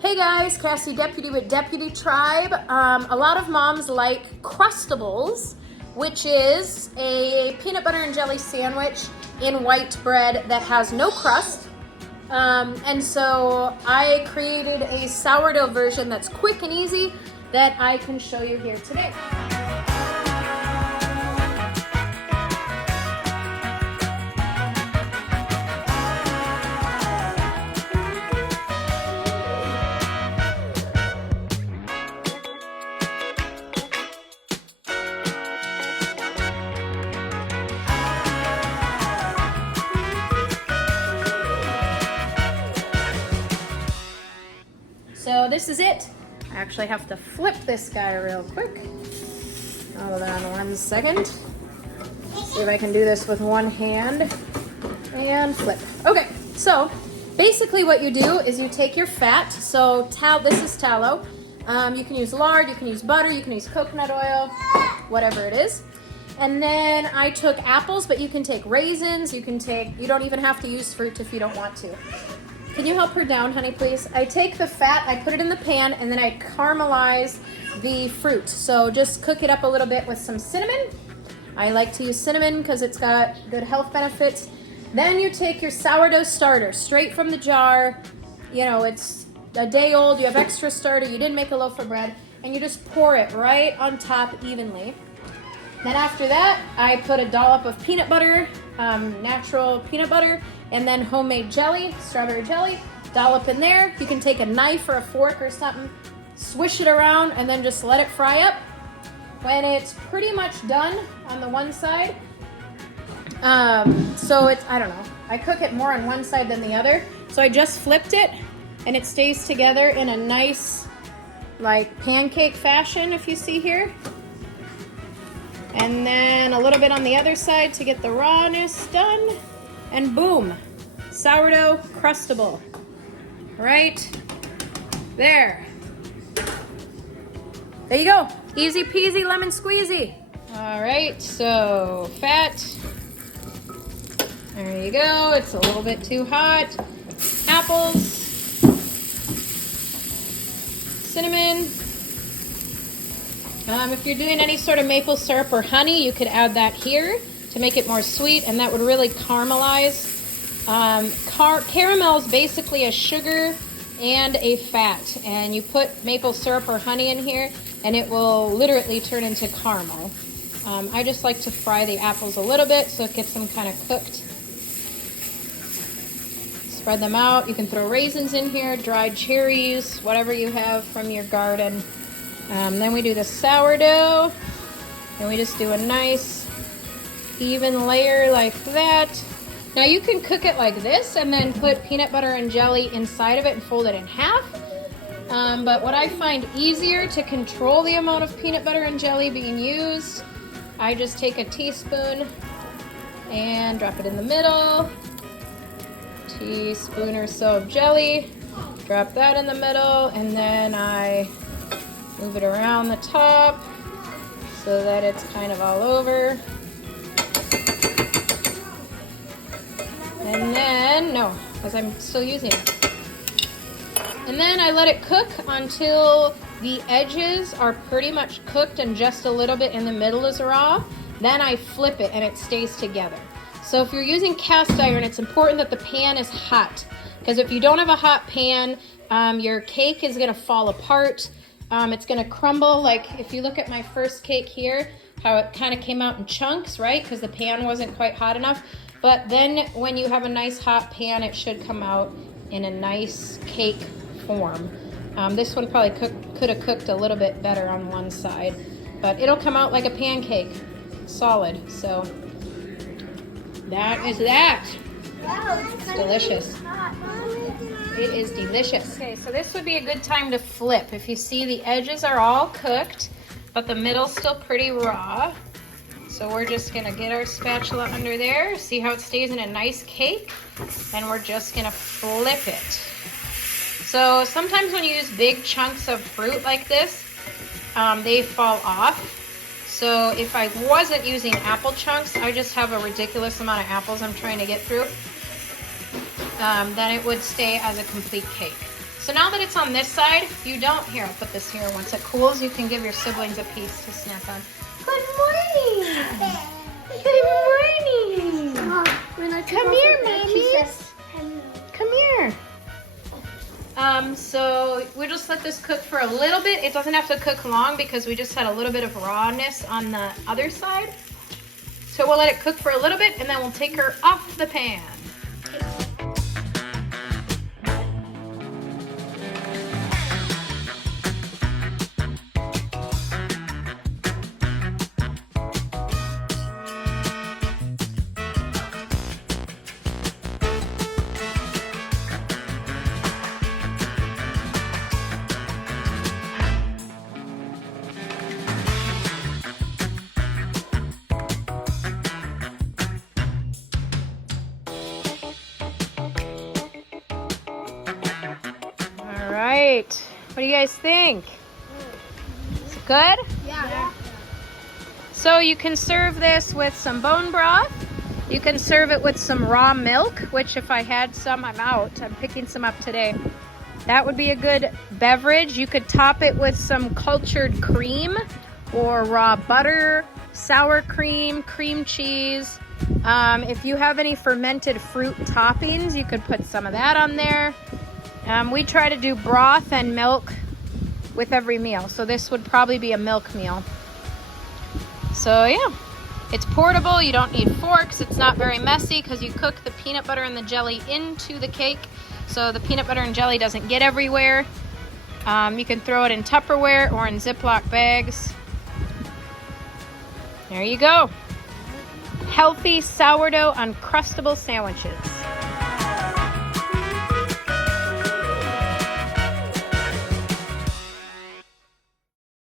Hey guys, Cassie Deputy with Deputy Tribe. A lot of moms like Crustables, which is a peanut butter and jelly sandwich in white bread that has no crust. And so I created a sourdough version that's quick and easy that I can show you here today. So this is it. I actually have to flip this guy real quick. Hold on 1 second. See if I can do this with one hand. And flip. Okay, so basically what you do is you take your fat. So this is tallow. You can use lard, you can use butter, you can use coconut oil, whatever it is. And then I took apples, but you can take raisins, you don't even have to use fruit if you don't want to. Can you help her down, honey, please? I take the fat, I put it in the pan, and then I caramelize the fruit. So just cook it up a little bit with some cinnamon. I like to use cinnamon because it's got good health benefits. Then you take your sourdough starter straight from the jar. You know, it's a day old, you have extra starter, you didn't make a loaf of bread, and you just pour it right on top evenly. Then after that, I put a dollop of peanut butter, natural peanut butter, and then homemade jelly, strawberry jelly, dollop in there. You can take a knife or a fork or something, swish it around, and then just let it fry up. When it's pretty much done on the one side, so it's, I don't know, I cook it more on one side than the other. So I just flipped it, and it stays together in a nice, like, pancake fashion, if you see here. And then a little bit on the other side to get the rawness done. And boom, sourdough crustable. Right there. There you go. Easy peasy lemon squeezy. All right, so fat. There you go. It's a little bit too hot. Apples. Cinnamon. If you're doing any sort of maple syrup or honey, you could add that here to make it more sweet, and that would really caramelize. Caramel is basically a sugar and a fat, and you put maple syrup or honey in here, and it will literally turn into caramel. I just like to fry the apples a little bit so it gets them kind of cooked. Spread them out. You can throw raisins in here, dried cherries, whatever you have from your garden. Then we do the sourdough, and we just do a nice even layer like that. Now you can cook it like this and then put peanut butter and jelly inside of it and fold it in half. But what I find easier to control the amount of peanut butter and jelly being used, I just take a teaspoon and drop it in the middle. Teaspoon or so of jelly, drop that in the middle, and then I move it around the top so that it's kind of all over. And then, no, because I'm still using it. And then I let it cook until the edges are pretty much cooked and just a little bit in the middle is raw. Then I flip it and it stays together. So if you're using cast iron, it's important that the pan is hot, because if you don't have a hot pan, your cake is gonna fall apart. It's gonna crumble. Like if you look at my first cake here, how it kind of came out in chunks, right? Because the pan wasn't quite hot enough. But then when you have a nice hot pan, it should come out in a nice cake form. This one probably could have cooked a little bit better on one side, but it'll come out like a pancake, solid. So that is that. It's delicious. It is delicious. Okay, so this would be a good time to flip. If you see, the edges are all cooked, but the middle's still pretty raw. So we're just gonna get our spatula under there, see how it stays in a nice cake, and we're just gonna flip it. So sometimes when you use big chunks of fruit like this, they fall off. So if I wasn't using apple chunks, I just have a ridiculous amount of apples I'm trying to get through, then it would stay as a complete cake. So now that it's on this side, you don't, here, I'll put this here. Once it cools, you can give your siblings a piece to snack on. Good morning. Good morning. Come here, Mommies. Come here. So we just let this cook for a little bit. It doesn't have to cook long because we just had a little bit of rawness on the other side. So we'll let it cook for a little bit and then we'll take her off the pan. All right, what do you guys think? Is it good? Yeah. So you can serve this with some bone broth. You can serve it with some raw milk, which if I had some, I'm out. I'm picking some up today. That would be a good beverage. You could top it with some cultured cream or raw butter, sour cream, cream cheese. If you have any fermented fruit toppings, you could put some of that on there. We try to do broth and milk with every meal. So this would probably be a milk meal. So yeah, it's portable. You don't need forks. It's not very messy because you cook the peanut butter and the jelly into the cake. So the peanut butter and jelly doesn't get everywhere. You can throw it in Tupperware or in Ziploc bags. There you go. Healthy sourdough Uncrustable sandwiches.